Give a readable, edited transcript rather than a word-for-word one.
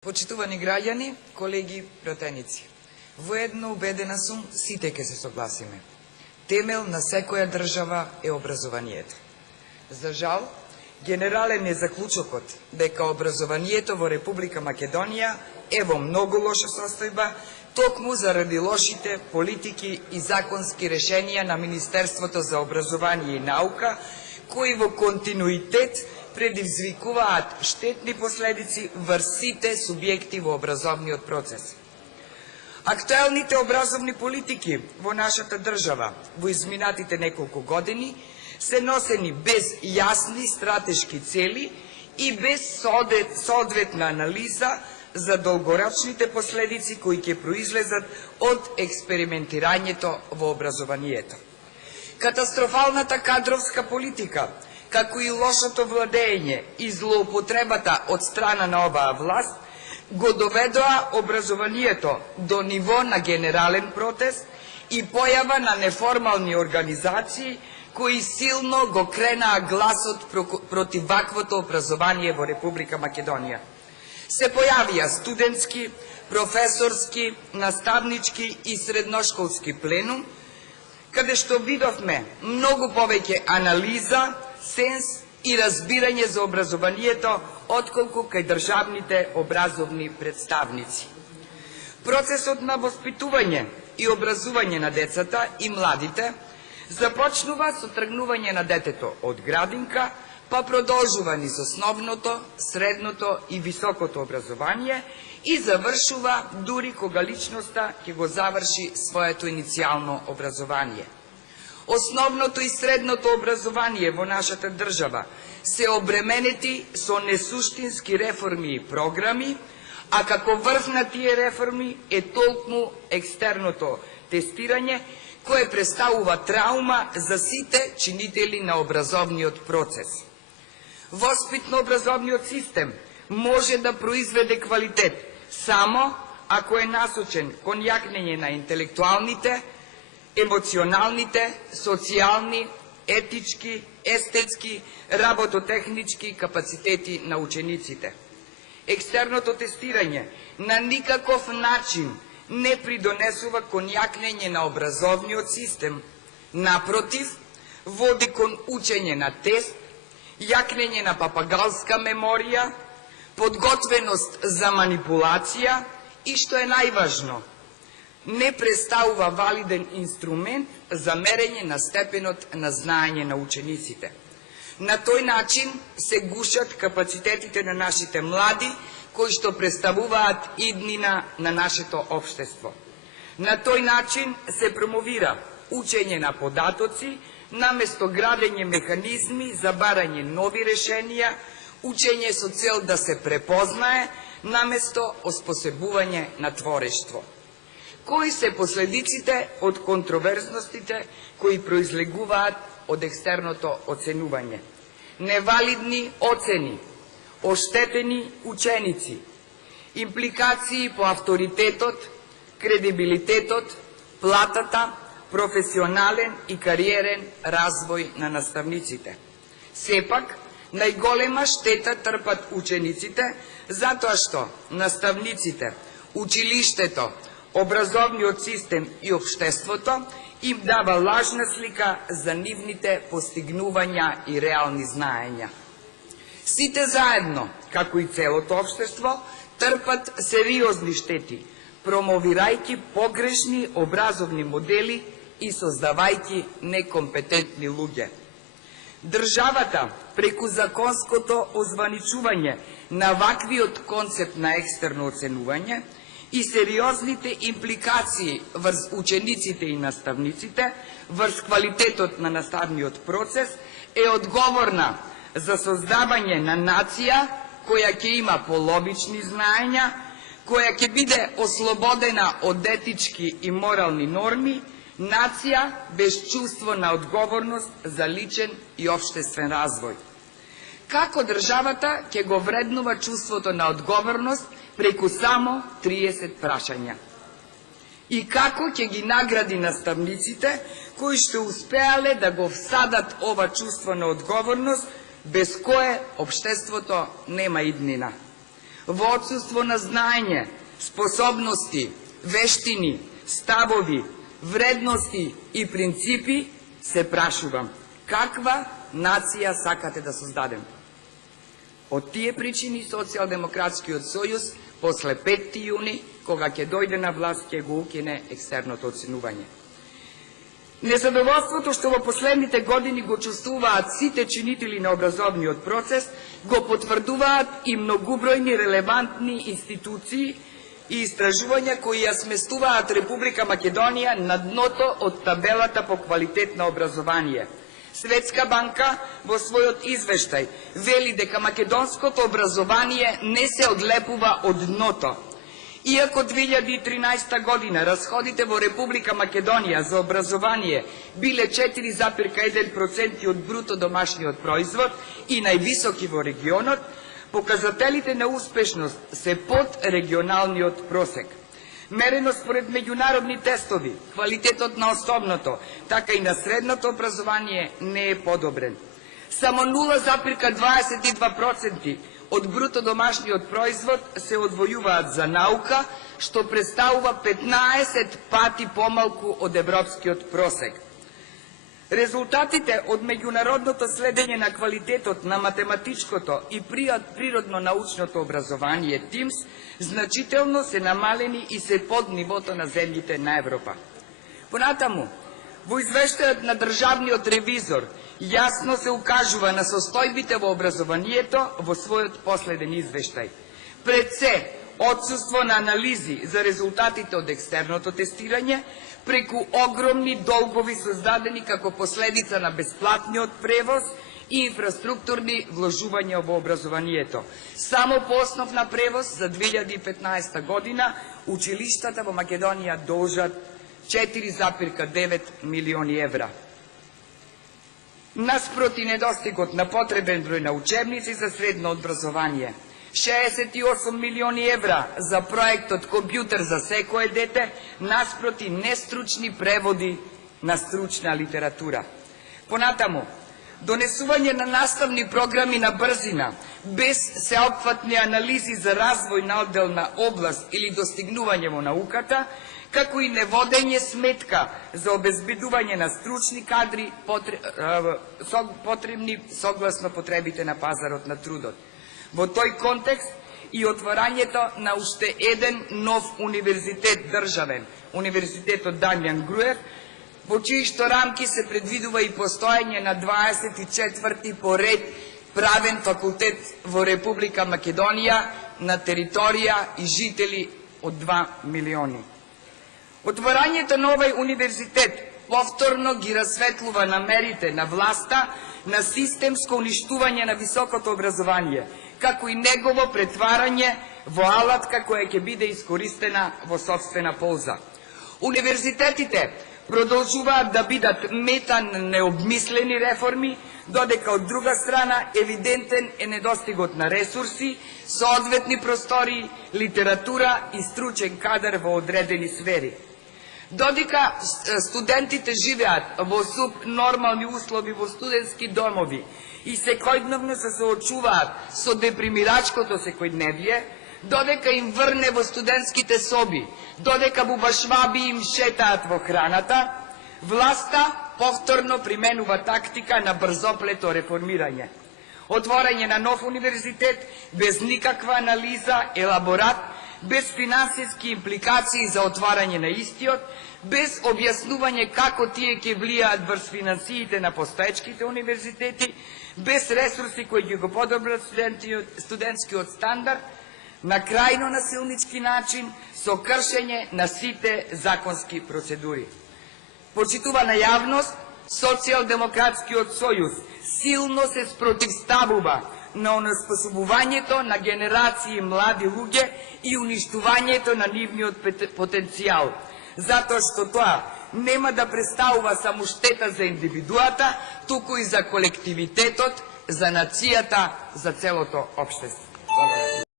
Почитувани граѓани, колеги, пратеници, воедно убедена сум сите ќе се согласиме. Темел на секоја држава е образованието. За жал, генерален е заклучокот дека образованието во Република Македонија е во многу лоша состојба, токму заради лошите политики и законски решенија на Министерството за образование и наука, кои во континуитет предизвикуваат штетни последици врз сите субјекти во образовниот процес. Актуелните образовни политики во нашата држава во изминатите неколку години се носени без јасни стратешки цели и без соодветна анализа за долгорочните последици кои ќе произлезат од експериментирањето во образованието. Катастрофалната кадровска политика, како и лошото владење и злоупотребата од страна на оваа власт, го доведоа образованието до ниво на генерален протест и појава на неформални организации кои силно го кренаа гласот против ваквото образование во Република Македонија. Се појавија студентски, професорски, наставнички и средношколски пленум, каде што видовме многу повеќе анализа, сенс и разбирање за образованието отколку кај државните образовни представници. Процесот на воспитување и образување на децата и младите започнува со тргнување на детето од градинка, па продолжува низ основното, средното и високото образование и завршува дури кога личноста ќе го заврши своето иницијално образование. Основното и средното образование во нашата држава се обременети со несуштински реформи и програми, а како врв на тие реформи е толкму екстерното тестирање, кое представува траума за сите чинители на образовниот процес. Воспитно-образовниот систем може да произведе квалитет само ако е насочен кон јакнење на интелектуалните, емоционалните, социјални, етички, естетски, работотехнички капацитети на учениците. Екстерното тестирање на никаков начин не придонесува кон јакнење на образовниот систем, напротив, води кон учење на тест, јакнење на папагалска меморија, подготвеност за манипулација и, што е најважно, не представува валиден инструмент за мерење на степенот на знаење на учениците. На тој начин се гушат капацитетите на нашите млади, кои што представуваат иднина на нашето општество. На тој начин се промовира учење на податоци, наместо градење механизми за барање нови решенија, учење со цел да се препознае, наместо оспособување на творештво. Кои се последиците од контроверзностите кои произлегуваат од екстерното оценување? Невалидни оцени, оштетени ученици, импликации по авторитетот, кредибилитетот, платата, професионален и кариерен развој на наставниците. Сепак, најголема штета трпат учениците, затоа што наставниците, училиштето, образовниот систем и општеството им дава лажна слика за нивните постигнувања и реални знаења. Сите заедно, како и целото општество, трпат сериозни штети, промовирајќи погрешни образовни модели и создавајќи некомпетентни луѓе. Државата, преку законското озваничување на ваквиот концепт на екстерно оценување и сериозните импликации врз учениците и наставниците, врз квалитетот на наставниот процес, е одговорна за создавање на нација која ќе има половични знаења, која ќе биде ослободена од етички и морални норми, нација без чувство на одговорност за личен и општествен развој. Како државата ќе го вреднува чувството на одговорност преку само 30 прашања? И како ќе ги награди наставниците кои што успеале да го всадат ова чувство на одговорност, без кое општеството нема иднина? во отсутство на знаење, способности, вештини, ставови, вредности и принципи, се прашувам, каква нација сакате да создадем? Од тие причини Социјалдемократскиот сојуз после 5. јуни, кога ќе дојде на власт, ќе го укине екстерното оценување. Незадоволството што во последните години го чувствуваат сите чинители на образовниот процес, го потврдуваат и многубројни релевантни институции и истражувања кои ја сместуваат Република Македонија на дното од табелата по квалитет на образование. Светска банка во својот извештај вели дека македонското образование не се одлепува од дното. Иако 2013 година расходите во Република Македонија за образование биле 4,1% од бруто домашниот производ и највисоки во регионот, показателите на успешност се под регионалниот просек. Мерено според меѓународни тестови, квалитетот на основното, така и на средното образование не е подобрен. Само 0,22% од бруто домашниот производ се одвојуваат за наука, што представува 15 пати помалку од европскиот просек. Резултатите од меѓународното следење на квалитетот на математичкото и природно-научното образование ТИМС значително се намалени и се под нивото на земјите на Европа. Понатаму, во извештајот на државниот ревизор јасно се укажува на состојбите во образованието во својот последен извештај. Пред се, отсуство на анализи за резултатите од екстерното тестирање, преку огромни долгови создадени како последица на бесплатниот превоз и инфраструктурни вложувања во образованието. Само по основ на превоз за 2015 година училиштата во Македонија должат 4,9 милиони евра. Наспроти недостигот на потребен број на учебници за средно образование, 68 милиони евра за проектот Компјутер за секое дете, наспроти нестручни преводи на стручна литература. Понатаму, донесување на наставни програми на брзина, без сеопфатни анализи за развој на одделна област или достигнување во науката, како и неводење сметка за обезбедување на стручни кадри потребни согласно потребите на пазарот на трудот. Во тој контекст и отворањето на уште еден нов универзитет државен, Универзитетот Дамјан Груев, во чии што рамки се предвидува и постоење на 24-ти по ред правен факултет во Република Македонија на територија и жители од 2 милиони. Отворањето на овој универзитет повторно ги расветлува намерите на власта на системско уништување на високото образование, како и негово претварање во алатка која ќе биде искористена во сопствена полза. Универзитетите продолжуваат да бидат мета на необмислени реформи, додека од друга страна евидентен е недостигот на ресурси, соодветни простори, литература и стручен кадар во одредени сфери. Додека студентите живеат во субнормални услови во студентски домови и секојдневно се соочуваат со депримирачкото секојдневие, додека им врне во студентските соби, додека бубашваби им шетаат во храната, власта повторно применува тактика на брзоплето реформирање. Отворање на нов универзитет без никаква анализа, елаборат, без финансиски импликации за отварање на истиот, без објаснување како тие ќе влијаат врз финансиите на постоечките универзитети, без ресурси кои ќе го подобрат студентскиот стандард, на крајно насилнички начин, со кршење на сите законски процедури. Почитувана јавност, Социјалдемократскиот сојуз силно се спротивставува на онеспособувањето на генерации млади луѓе и уништувањето на нивниот потенцијал, затоа што тоа нема да представува само штета за индивидуата, туку и за колективитетот, за нацијата, за целото општество.